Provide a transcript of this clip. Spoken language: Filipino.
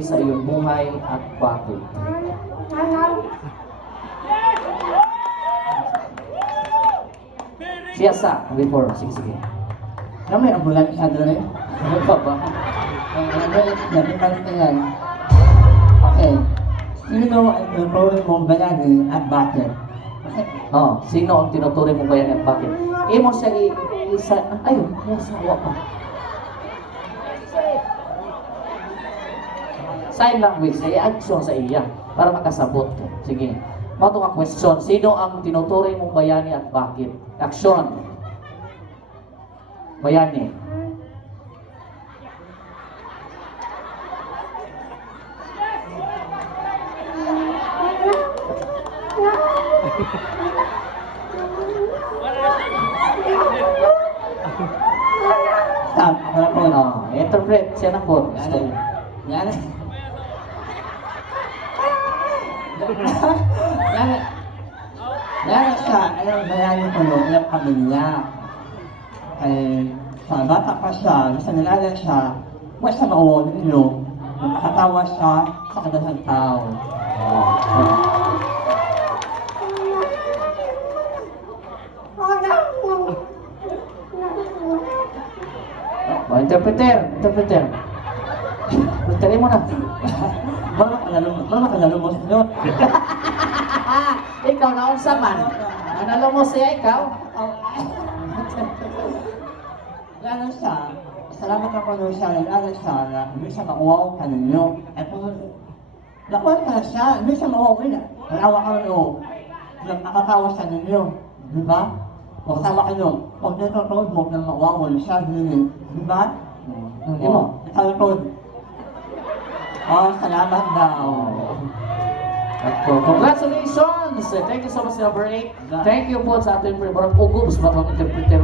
sa iyong buhay at bakit? Siyasa, before. Sige. Kami ang bulan sa doon. Ano pa ba? Okay. Sino ang tinuturing mong bayani at bakit? Oh, sino ang tinuturing mong bayani at bakit? Imo siya isa... Ayun, nasawa pa. Sign language, sa action sa iya para makasabot. Sige. Mato ka question, sino ang tinuturing mong bayani at bakit? Action. Bayani. Stop. Interpret siya na po. Yan. Yan siya, ayaw bayani ko ng ilang pamilya. Sa bata pa siya, nasa nilala siya, huwag sa mauwan ninyo, nakatawa siya sa kadasang tao. Oh, interpreter. Interpreterin mo na. Mga kalalumos nyo. Ikaw na unsa man. Analo mo siya ikaw? Lalo siya, salamat ako doon siya, lalo siya na hindi siya makuha ka ninyo. At kung nakuha ka siya, hindi siya makuha ka. Nalawa ka nyo, nakatawa siya ninyo. Di ba? Makatawa ka nyo. Pag nitotod mo na makuha mo siya, di ba? Hindi mo, nakalatod. Oh, salamat daw. Congratulations! Thank you so much, number 8. Thank you po sa ating pre-barang ugobs. Batang interpreter.